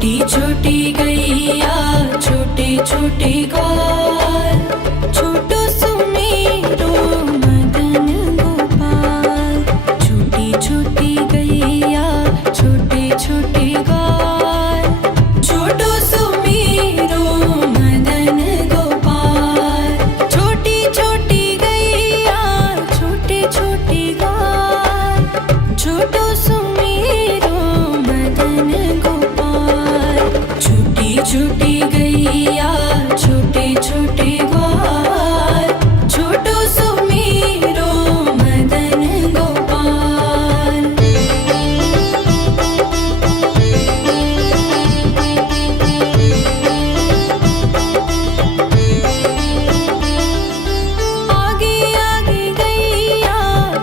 छोटी छोटी गैया छोटे छोटे ग्वाल, छोटो सुमेरो मदन गोपाल। छोटी छोटी गैया छोटे छोटे ग्वाल, छोटो सुमेरो मदन गोपाल। छोटी छोटी गैया छोटे छोटे ग्वाल, छोटो सुमेरो मदन गोपाल। छोटी छोटी गैया छोटे छोटे ग्वाल, छोटो सुमेरो मदन गोपाल। आगे आगे गैया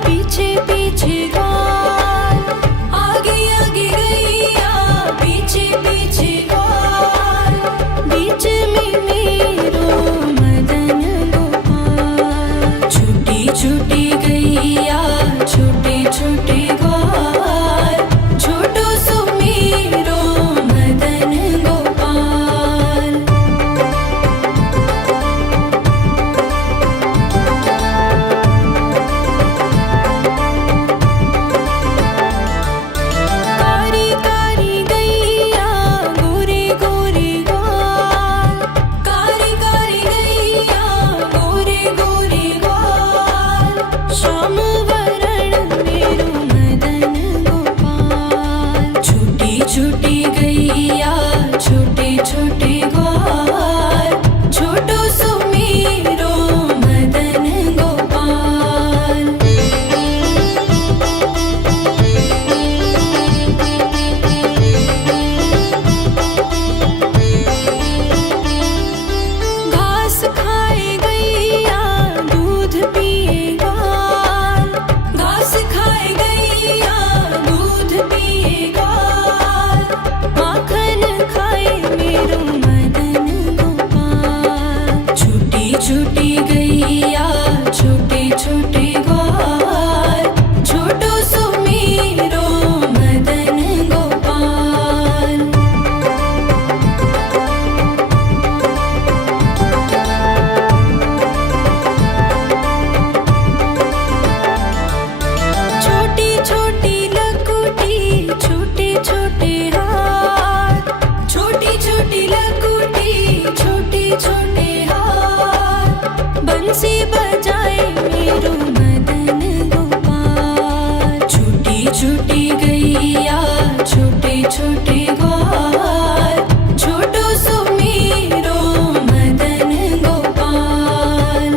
पीछे पीछे ग्वाल, आगे आगे गैया पीछे पीछे ग्वाल। बीच में मेरो मदन गोपाल। छोटी छोटी गैया छोटे छोटे ग्वाल, छोटो सुमेरो मदन गोपाल। कारी कारी गैया गोरे गोरे ग्वाल, कारी कारी गैया गोरे गोरे ग्वाल। श्याम वरण मेरो मदन गोपाल। छोटी छोटी गैया छोटे छोटे ग्वाल, छोटो सुमेरो मदन गोपाल। घास खाए गैया दूध पिए ग्वाल, घास खाए गैया दूध पिए ग्वाल। माखन खाए मेरो मदन गोपाल। छोटी छोटी गैया छोटे छोटे ग्वाल, छोटो सुमेरो मदन गोपाल। छोटी छोटी लकुटी छोटे छोटे हाथ, छोटी छोटी लकुटी छोटे छोटे हाथ। बंसी बजाए मेरो मदन गोपाल। छोटी छोटी गैया छोटे छोटे ग्वाल, छोटो सुमेरो मदन गोपाल।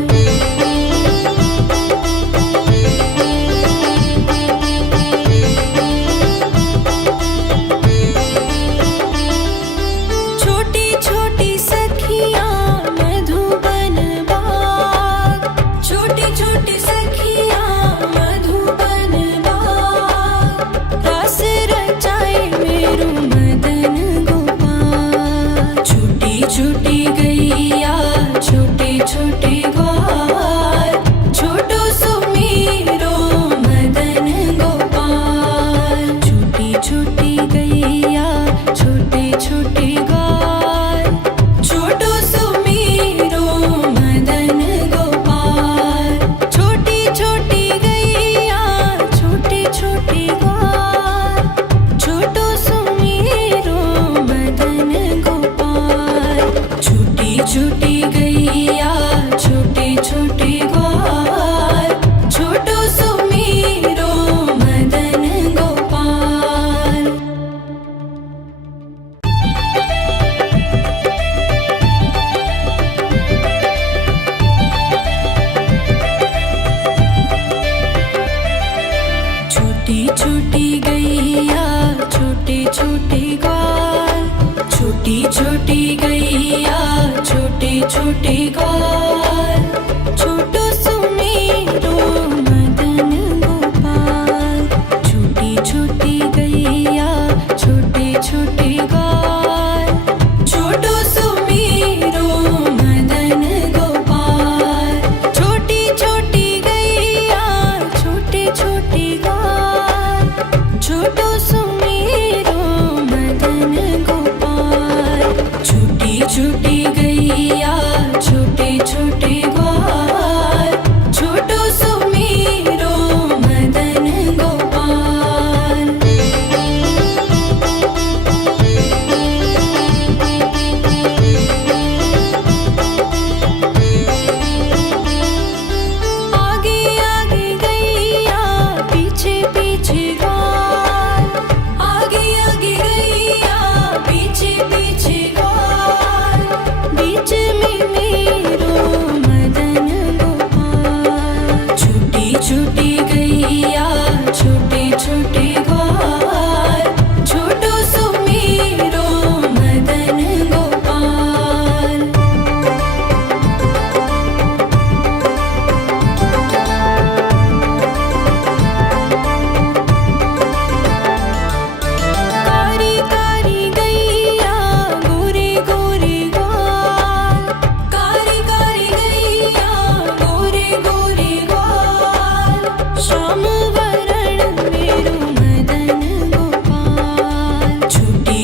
छोटी छोटी सखियाँ मधुबन बाग, छोटी छोटी सखियाँ मधुबन बाग। रास रचाए मेरो मदन गोपाल। छोटी छोटी गैया छोटे छोटे ग्वाल, छोटो सुमेरो मदन गोपाल। छोटी छोटी गैया छोटे छोटे ग्वाल, छोटो सुमेरो मदन गोपाल। छोटी छोटी गैया छोटे छोटे ग्वाल, छोटो सुमेरो मदन गोपाल। छोटी छोटी गैया छोटे छोटे ग्वाल, छोटो सुमेरो मदन गोपाल। छोटी छोटी गैया छोटे छोटे ग्वाल, छोटी छोटी गैया छोटे छोटे ग्वाल, छोटो सुमेरो मदन गोपाल। छोटी छोटी गैया छोटे छोटे ग्वाल, छोटो सुमेरो मदन गोपाल। छोटी छोटी गैया छोटे छोटे ग्वाल, छोटो सुमेरो मदन गोपाल।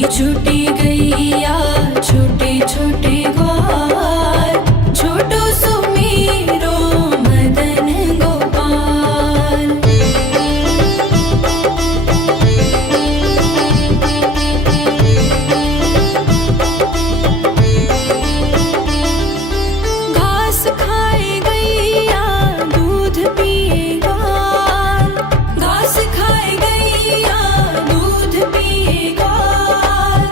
छोटी गैया छोटे छोटे ग्वाल, छोटो सुमेरो मदन गोपाल। घास खाए गैया दूध पिए ग्वाल, घास खाए गैया दूध पिए ग्वाल,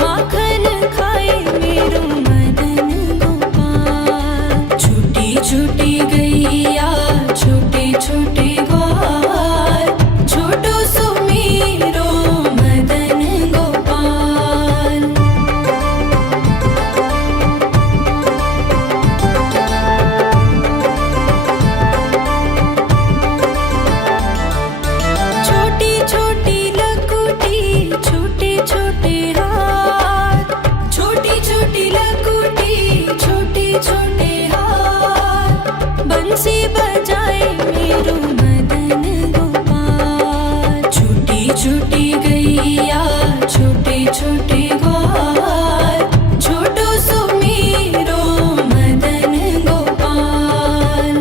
माखन खाए मेरो मदन गोपाल। छोटी छोटी गैया छोटे छोटे ग्वाल, छोटो सुमेरो मदन गोपाल। छोटी छोटी लकुटी छोटे छोटे हाथ, छोटी छोटी लकुटी छोटे छोटे हाथ, बंसी बजाए मेरो मदन गोपाल। छोटी छोटी गैया छोटे छोटे ग्वाल, छोटो सुमेरो मदन गोपाल।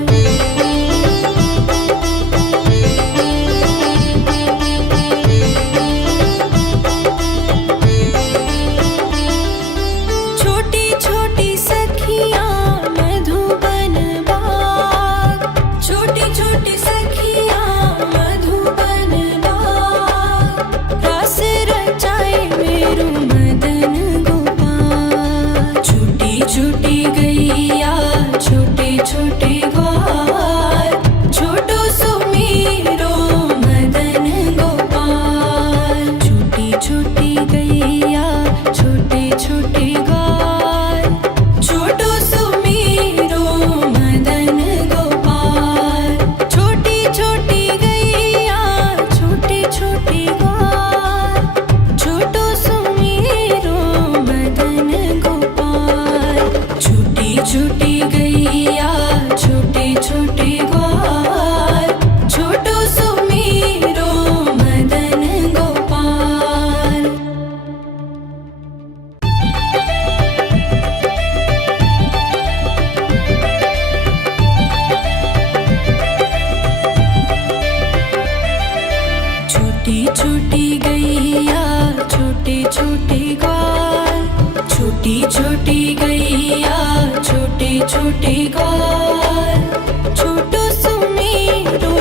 छोटी छोटी सखियाँ मधुबन बाग, छोटी छोटी सखियाँ मधुबन बाग, रस रचाए मेरो मदन गोपाल। छोटी छोटी गैया छोटे छोटे ग्वाल, छोटो सुमेरो मदन गोपाल। छोटी छोटी गैया छोटे छोटे ग्वाल, छोटो सुमेरो मदन गोपाल। छोटी छोटी गैया छोटे छोटे ग्वाल, छोटो सुमेरो मदन गोपाल। छोटी छोटी गैया छोटे छोटे ग्वाल, छोटो सुमेरो मदन गोपाल। छोटी छोटी गैया छोटे छोटे ग्वाल, छोटी छोटी गैया छोटे छोटे ग्वाल, छोटो सुमेरो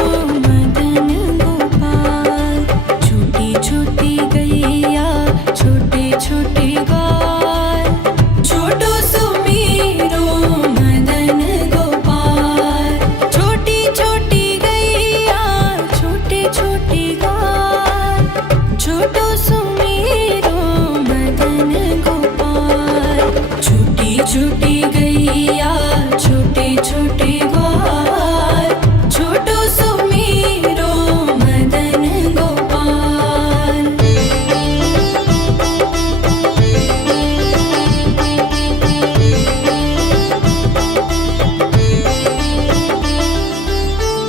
मदन गोपाल। छोटी छोटी गैया छोटे छोटे ग्वाल, छोटो सुमेरो मदन गोपाल। छोटी छोटी गैया छोटे छोटे ग्वाल, छोटो सुमेरो मदन गोपाल। छोटी छोटी गैया छोटे छोटे ग्वाल, छोटो सुमेरो मदन गोपाल।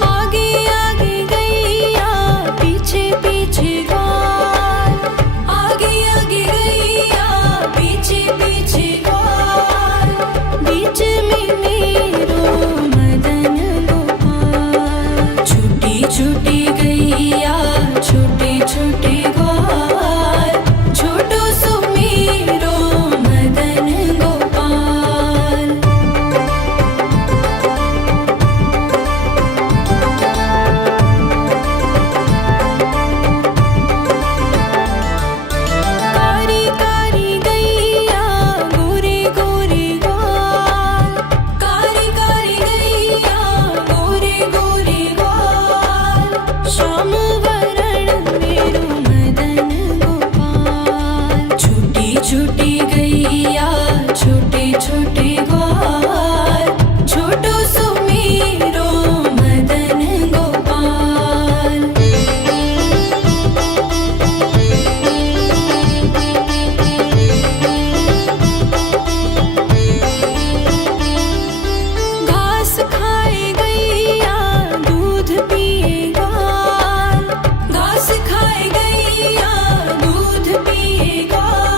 आगे आगे गैया पीछे पीछे ग्वाल, आगे आगे गैया पीछे पीछे ग्वाल, बीच में मेरो मदन गोपाल। छोटी छोटी गैया छोटे छोटे ग्वाल, छोटो सुमेरो मदन गोपाल। कारी कारी गैया गोरे गोरे ग्वाल, कारी कारी गैया गोरे गोरे ग्वाल, श्याम वरण मेरो मदन गोपाल। छोटी छोटी गैया छोटे छोटे ग्वाल, छोटो सुमेरो मदन गोपाल। घास खाए गैया दूध पिए ग्वाल, घास खाए गैया दूध पिए ग्वाल,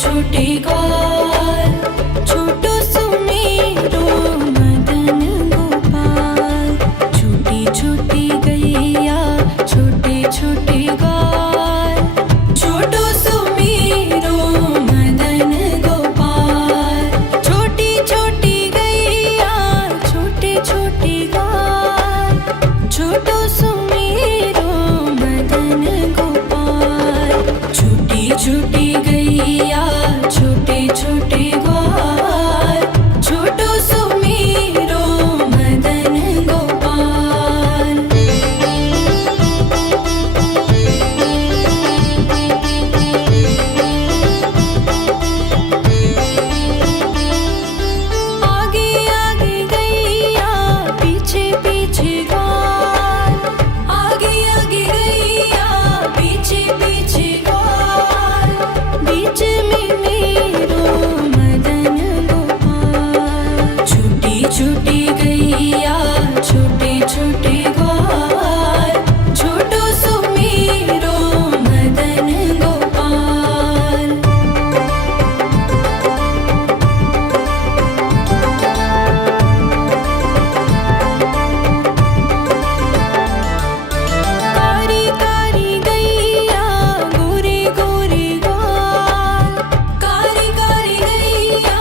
छोटे ग्वाल, छोटो सुमेरो मदन गोपाल। छोटी छोटी गैया छोटे छोटे ग्वाल, छोटो सुमेरो मदन गोपाल। छोटी छोटी गैया छोटे छोटे ग्वाल, छोटो सुमेरो मदन गोपाल। छोटी छोटी गैया छोटे छोटे ग्वाल, छोटो सुमेरो मदन गोपाल। आगे आगे गैया पीछे पीछे ग्वाल, आगे आगे गैया पीछे पीछे ग्वाल। बीच में मेरो मदन गोपाल। छोटी छोटी गैया छोटे छोटे ग्वाल, छोटो सुमेरो मदन गोपाल। कारी कारी गैया गोरे गोरे ग्वाल, कारी कारी गैया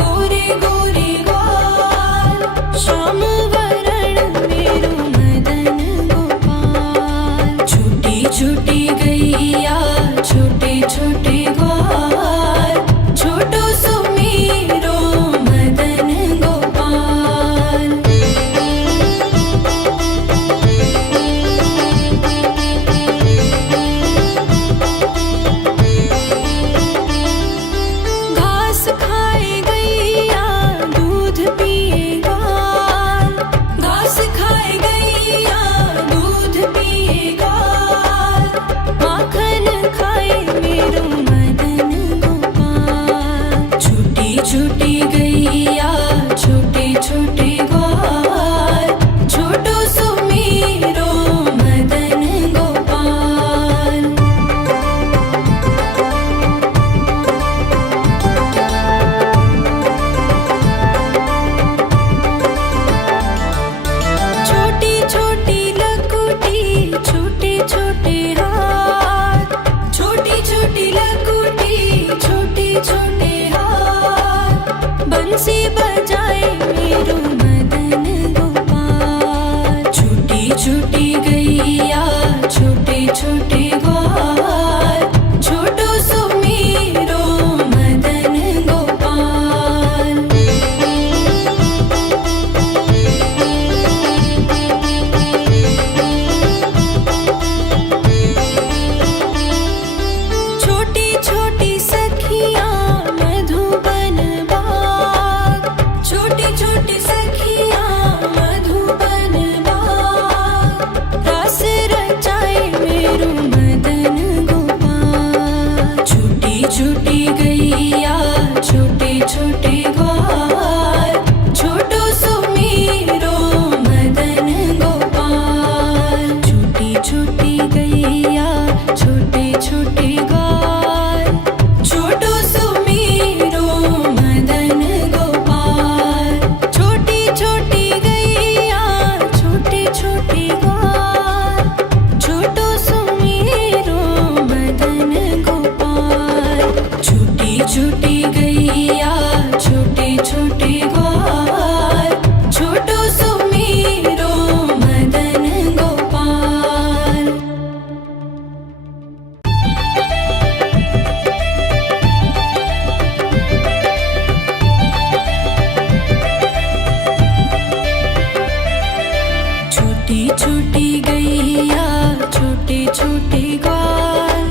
गोरे गोरे ग्वाल। श्याम वरण मेरो मदन गोपाल। छोटी छोटी गैया छोटे छोटे ग्वाल, छोटो सुमेरो मदन गोपाल। घास खाए गैया दूध पिए ग्वाल, घास खाए गैया दूध पिए ग्वाल। माखन खाए मेरो मदन गोपाल। छोटी छोटी गैया छोटे छोटे ग्वाल, छोटो सुमेरो मदन गोपाल। छोटी छोटी लकुटी छोटे छोटे हाथ, छोटी छोटी लकुटी छोटे छोटे हाथ। बंसी बजाए मेरो मदन गोपाल। छोटी छोटी गैया छोटे छोटे ग्वाल, छोटो सुमेरो मदन गोपाल। छोटी छोटी सखियाँ मधुबन बाग, छोटी छोटी सखियाँ मधुबन बाग। रास रचाए मेरो मदन गोपाल। छोटी छोटी गैया छोटे छोटे ग्वाल, छोटो सुमेरो मदन गोपाल। छोटी छोटी गैया छोटे छोटे ग्वाल, छोटो सुमेरो मदन गोपाल। छोटी छोटी गैया छोटे छोटे ग्वाल, छोटो सुमेरो मदन गोपाल। छोटी छोटी गैया छोटे छोटे ग्वाल, छोटो सुमेरो मदन गोपाल। छोटी छोटी गैया छोटे छोटे ग्वाल,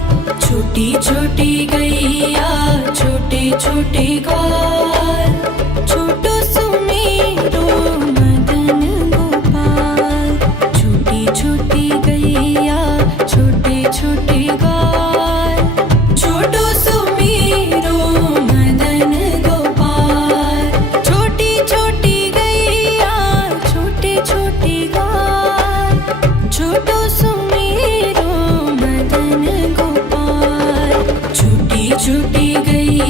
छोटी छोटी गैया छोटे छोटे ग्वाल। छोटो सुमेरो मदन गोपाल। छोटी छोटी गैया छोटे छोटे ग्वाल, छोटो सुमेरो मदन गोपाल। छोटी छोटी गैया छोटे छोटे ग्वाल, छोटो सुमेरो मदन गोपाल। छोटी छोटी गैया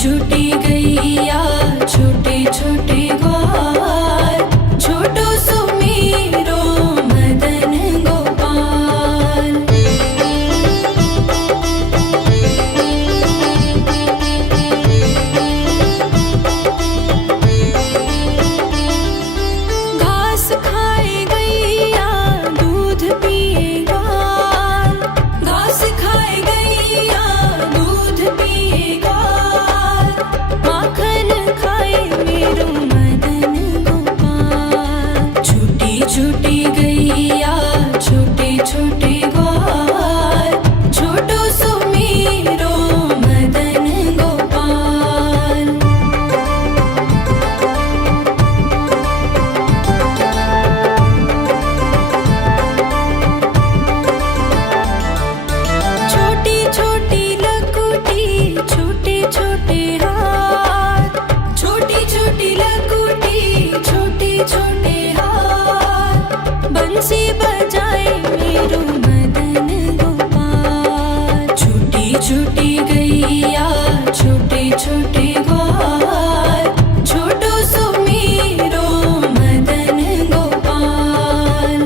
छोटी गैया छोटे छोटे ग्वाल, छोटो सुमेरो मदन गोपाल। घास खाए गैया दूध पिए ग्वाल, घास खाए गैया दूध पिए ग्वाल, माखन खाए मेरो मदन गोपाल। छोटी छोटी गैया छोटे छोटे ग्वाल, छोटो सुमेरो मदन गोपाल। छोटी छोटी लकुटी छोटे छोटे हाथ, छोटी छोटी लकुटी छोटे छोटे हाथ, बंसी बजाए मेरो मदन गोपाल। छोटी छोटी गैया छोटे छोटे ग्वाल, छोटो सुमेरो मदन गोपाल।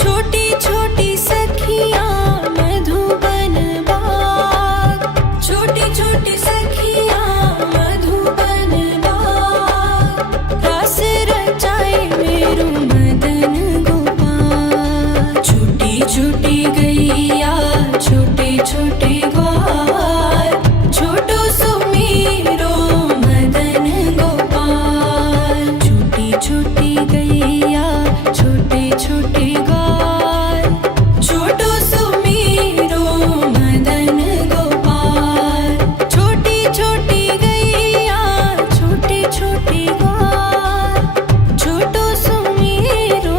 छोटी छोटी सखियाँ मधुबन बाग, छोटी छोटी सखियाँ मधुबन बाग, रस रचाए मेरो मदन गोपाल। छोटी छोटी गैया छोटे छोटे ग्वाल, छोटो सुमेरो मदन गोपाल। छोटी छोटी गैया छोटे छोटे ग्वाल, छोटो सुमेरो मदन गोपाल। छोटी छोटी गैया छोटे छोटे ग्वाल, छोटो सुमेरो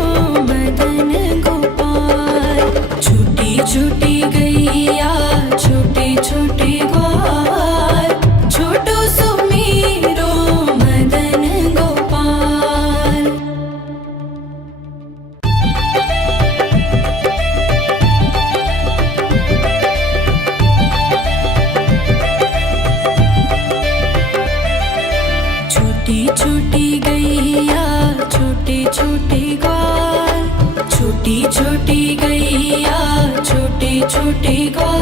मदन गोपाल। छोटी छोटी गैया छोटे छोटे ग्वाल, छोटो सुमेरो मदन गोपाल। छोटी छोटी गैया छोटे छोटे ग्वाल, छोटी छोटी गैया छोटे छोटे ग्वाल,